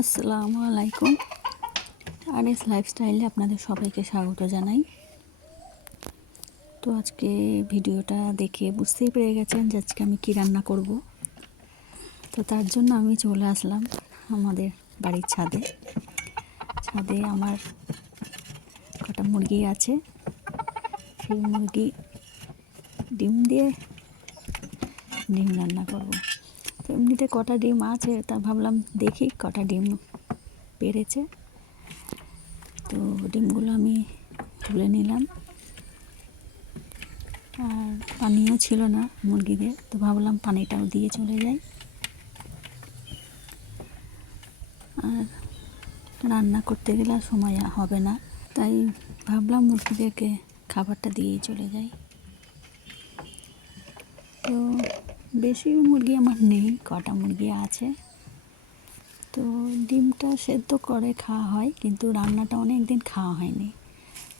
আসসালামু আলাইকুম। আরএস লাইফস্টাইলে আপনাদের সবাইকে স্বাগত জানাই। তো আজকে ভিডিওটা দেখে বুঝতেই পেরে গেছেন যে আজকে আমি কী রান্না করব। তো তার জন্য আমি চলে আসলাম আমাদের বাড়ির ছাদে। ছাদে আমার কটা মুরগি আছে, সেই মুরগি ডিম দিয়ে ডিম রান্না করব। তো এমনিতে কটা ডিম আছে, তা ভাবলাম দেখি কটা ডিম পেরেছে। তো ডিমগুলো আমি তুলে নিলাম, আর পানিও ছিল না মুরগিদের, তো ভাবলাম পানিটাও দিয়ে চলে যাই। আর রান্না করতে গেলে আর সময় হবে না, তাই ভাবলাম মুরগিদেরকে খাবারটা দিয়েই চলে যাই। তো বেশি মুরগি আমার নেই, কটা মুরগি আছে। তো ডিমটা সেদ্ধ করে খাওয়া হয়, কিন্তু রান্নাটা অনেক দিন খাওয়া হয়নি।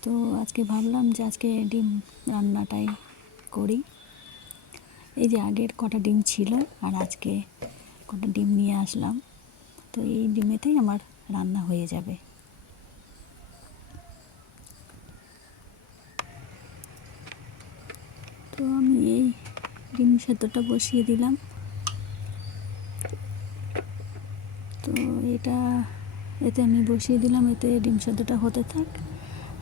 তো আজকে ভাবলাম যে আজকে ডিম রান্নাটাই করি। এই যে আগের কটা ডিম ছিল, আর আজকে কটা ডিম নিয়ে আসলাম। তো এই ডিমেতেই আমার রান্না হয়ে যাবে। তো আমি এই ডিম সেদ্ধটা বসিয়ে দিলাম। তো এতে আমি বসিয়ে দিলাম, এতে ডিম সেদ্ধটা হতে থাক।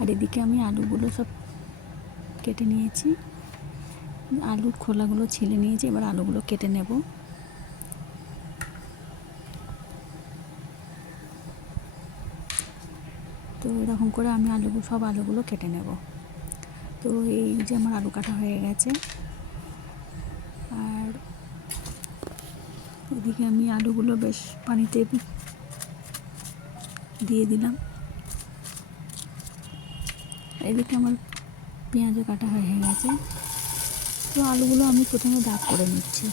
আর এদিকে আমি আলুগুলো সব কেটে নিয়েছি, আলুর খোলাগুলো ছিলে নিয়েছি। এবার আলুগুলো কেটে নেব। তো এরকম করে আমি সব আলুগুলো কেটে নেব। তো এই যে আমার আলু কাটা হয়ে গেছে, আর এদিকে আমি আলুগুলো বেশ পানিতে দিয়ে দিলাম। এদিকে আমার পেঁয়াজও কাটা হয়ে গেছে। তো আলুগুলো আমি প্রথমে দাগ করে নিচ্ছি।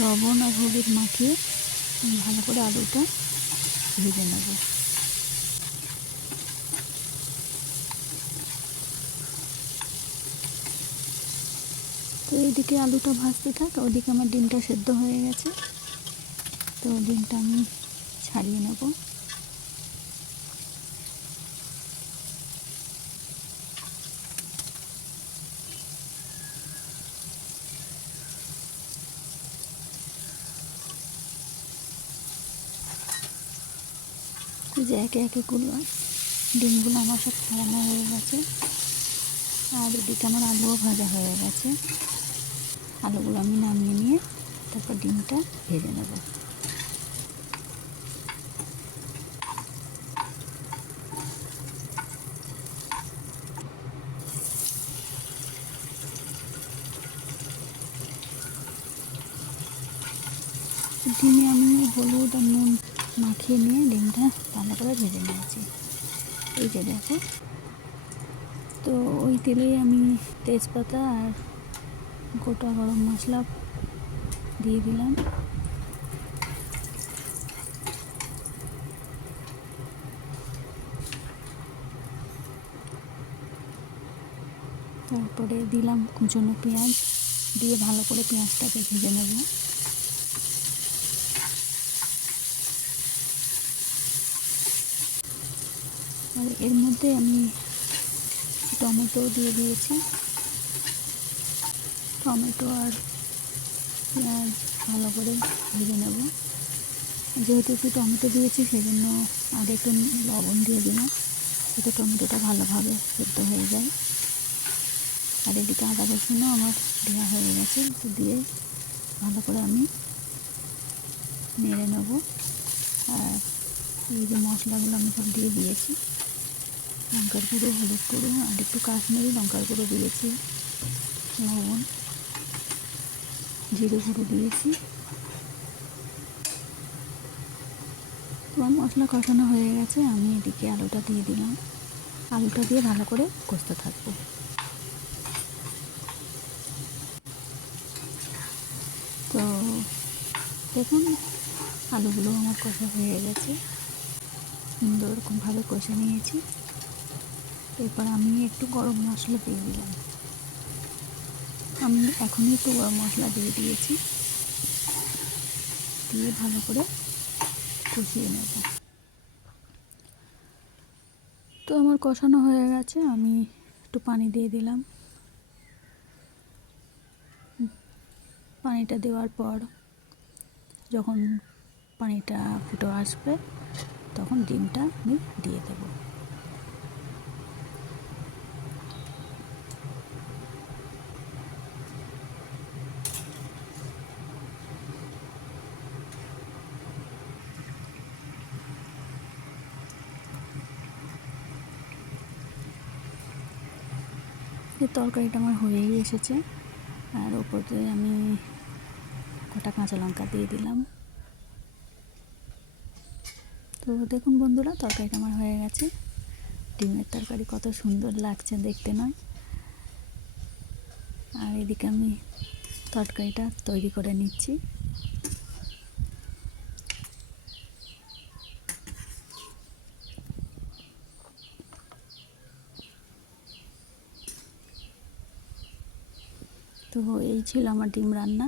লবণ আর হলুদ মাখিয়ে ভালো করে আলুটা ভেজে নেব। তো এইদিকে আলুটা ভাজতে থাক, ওইদিকে আমার ডিমটা সেদ্ধ হয়ে গেছে। তো ডিমটা আমি ছাড়িয়ে নেব। যে একে একে ডিমগুলো আমার সব ছাড়ানো হয়ে গেছে, আর এদিকে আমার আলুও ভাজা হয়ে গেছে। আলুগুলো আমি নামিয়ে নিয়ে তারপর ডিমটা ভেজে নেব। ডিমে আমি হলুদ আর নুন মাখিয়ে নিয়ে ডিমটা ভালো করে ভেজে নিয়েছি। এই যে দেখো। তো ওই তেলেই আমি তেজপাতা আর গোটা গরম মশলা দিয়ে দিলাম। তারপরে দিলাম কুচনো পেঁয়াজ, দিয়ে ভালো করে পেঁয়াজটাকে ভেজে নেব। আর এর মধ্যে আমি টমেটো দিয়ে দিয়েছি। টমেটো আর পেঁয়াজ ভালো করে ভেজে নেব। যেহেতু একটু টমেটো দিয়েছি, সেজন্য আগে একটু লবণ দিয়ে দিলাম, যাতে টমেটোটা ভালোভাবে সেদ্ধ হয়ে যায়। আর এদিকে আদা রসুনও আমার দেওয়া হয়ে গেছে, তো দিয়ে ভালো করে আমি নেড়ে নেব। আর এই যে মশলাগুলো আমি সব দিয়ে দিয়েছি, লঙ্কার গুঁড়ো, হলুদ গুঁড়ো আর একটু কাশ্মীরি লঙ্কার গুঁড়ো দিয়েছি, লবণ, জিরে গুঁড়ো দিয়েছি। তো আমার মশলা কষানো হয়ে গেছে, আমি এদিকে আলুটা দিয়ে দিলাম। আলুটা দিয়ে ভালো করে কষতে থাকবো। তো দেখুন আলুগুলো আমার কষা হয়ে গেছে, সুন্দর রকমভাবে কষে নিয়েছি। এরপর আমি একটু গরম মশলা দিয়ে দিলাম। আমি এখনই একটু গরম মশলা দিয়ে দিয়েছি, দিয়ে ভালো করে কষিয়ে নেব। তো আমার কষানো হয়ে গেছে, আমি একটু পানি দিয়ে দিলাম। পানিটা দেওয়ার পর যখন পানিটা ফুটে আসবে তখন ডিমটা আমি দিয়ে দেব। এই তরকারিটা আমার হয়েই এসেছে, আর ওপরে আমি কটা কাঁচা লঙ্কা দিয়ে দিলাম। তো দেখুন বন্ধুরা, তরকারিটা আমার হয়ে গেছে। ডিমের তরকারি কত সুন্দর লাগছে দেখতে, নয়? আর এদিকে আমি তরকারিটা তৈরি করে নিচ্ছি। তো এই ছিল আমার ডিম রান্না।